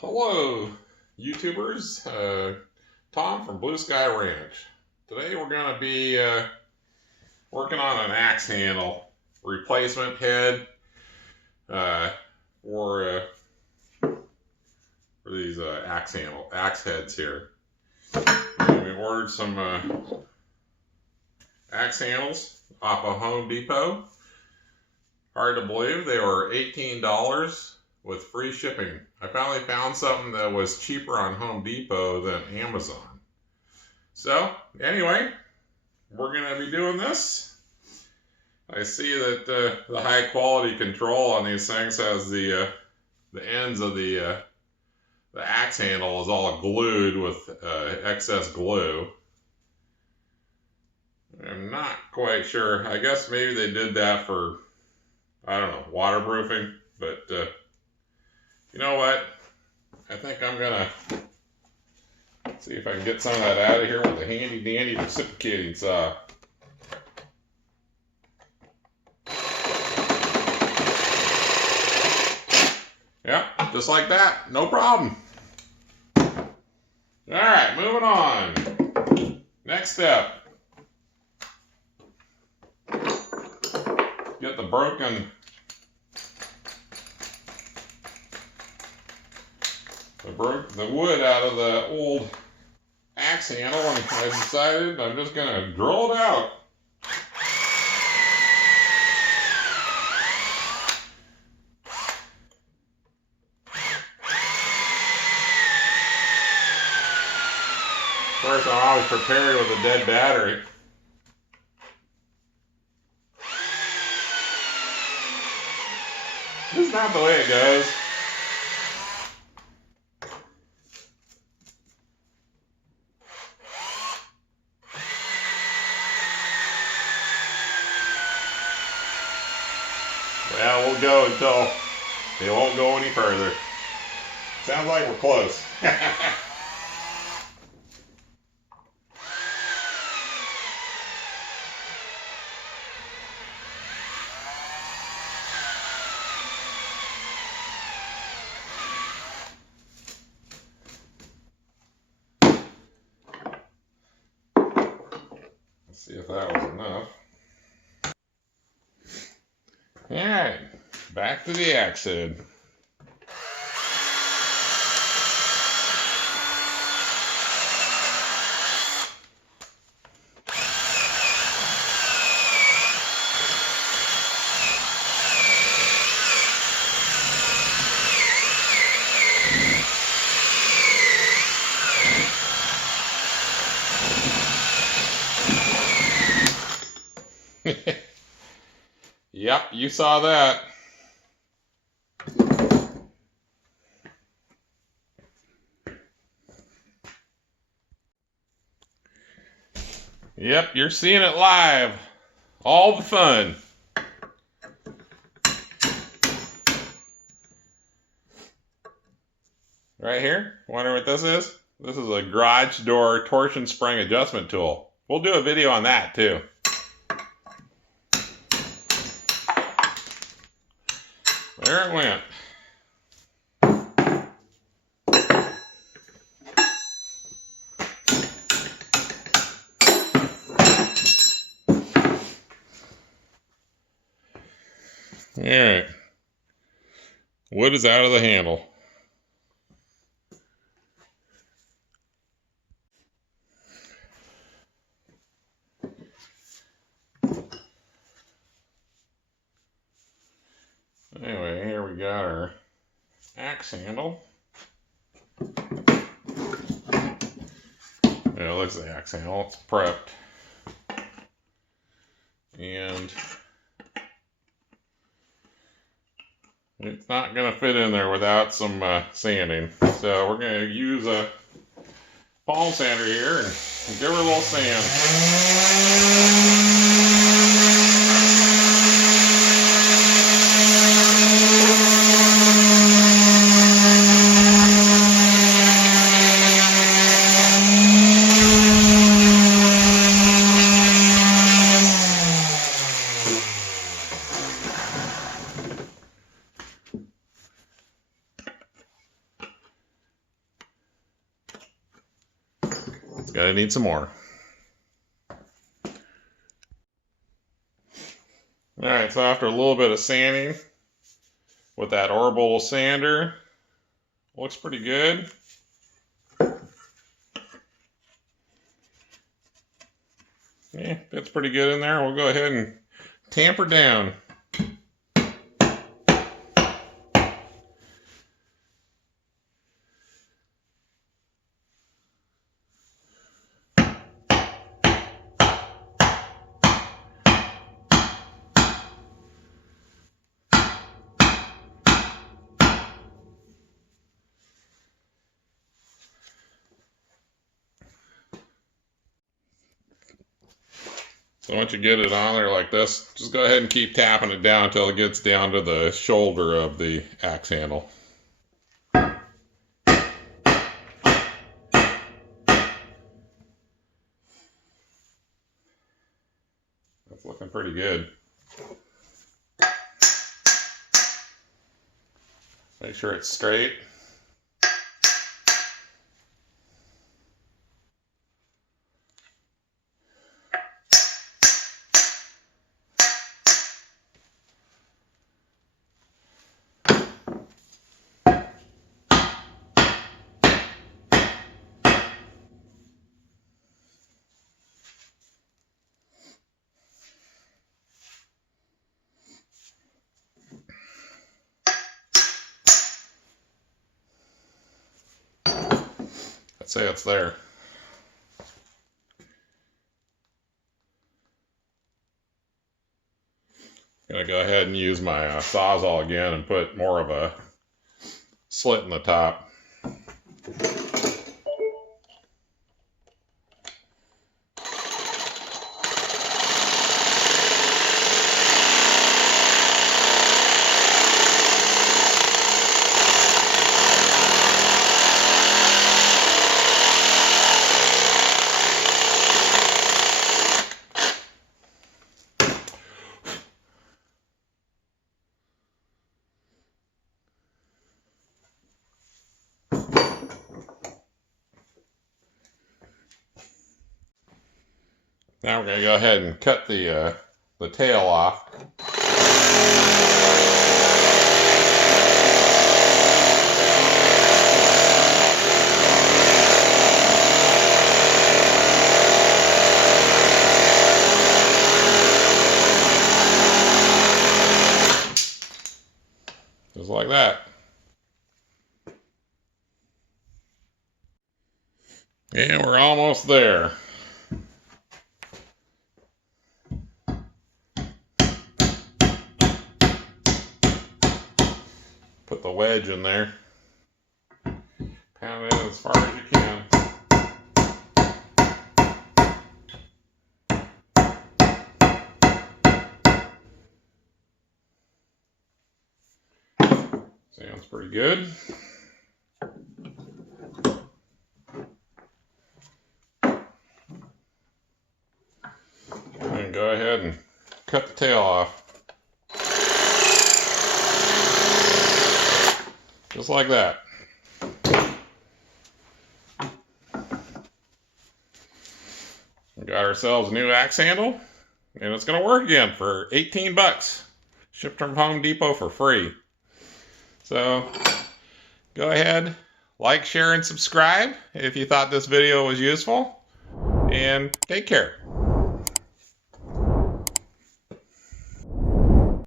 Hello, YouTubers. Tom from Blue Sky Ranch. Today we're going to be working on an axe handle replacement head for these axe heads here. And we ordered some axe handles off of Home Depot. Hard to believe they were $18 with free shipping. I finally found something that was cheaper on Home Depot than Amazon. So, anyway, we're going to be doing this. I see that the high quality control on these things has the ends of the axe handle is all glued with excess glue. I'm not quite sure. I guess maybe they did that for, I don't know, waterproofing, but you know what? I think I'm gonna see if I can get some of that out of here with a handy dandy reciprocating saw. Yep, just like that, no problem. Alright, moving on. Next step. Get the the wood out of the old axe handle, and I decided I'm just going to drill it out. Of course, I'm always prepared with a dead battery. This is not the way it goes. Well, we'll go until it won't go any further. Sounds like we're close. Let's see if that was enough. Alright, back to the axe head. Yep, you saw that. Yep, you're seeing it live. All the fun. Right here, wonder what this is? This is a garage door torsion spring adjustment tool. We'll do a video on that too. There it went. Alright. Wood is out of the handle. Anyway, here we got our axe handle. Yeah, it looks like the axe handle. It's prepped. And it's not going to fit in there without some sanding. So we're going to use a palm sander here and give her a little sand. It's gonna need some more. Alright, so after a little bit of sanding with that orbital sander, looks pretty good. Yeah, fits pretty good in there. We'll go ahead and tamper down. So once you get it on there like this, just go ahead and keep tapping it down until it gets down to the shoulder of the axe handle. That's looking pretty good. Make sure it's straight. I'd say it's there. I'm gonna go ahead and use my Sawzall again and put more of a slit in the top. Now we're going to go ahead and cut the tail off. Just like that. And we're almost there. Put the wedge in there. Pound it in as far as you can. Sounds pretty good. And go ahead and cut the tail off. Just like that. We got ourselves a new axe handle, and it's going to work again for 18 bucks. Shipped from Home Depot for free. So, go ahead, like, share, and subscribe if you thought this video was useful, and take care.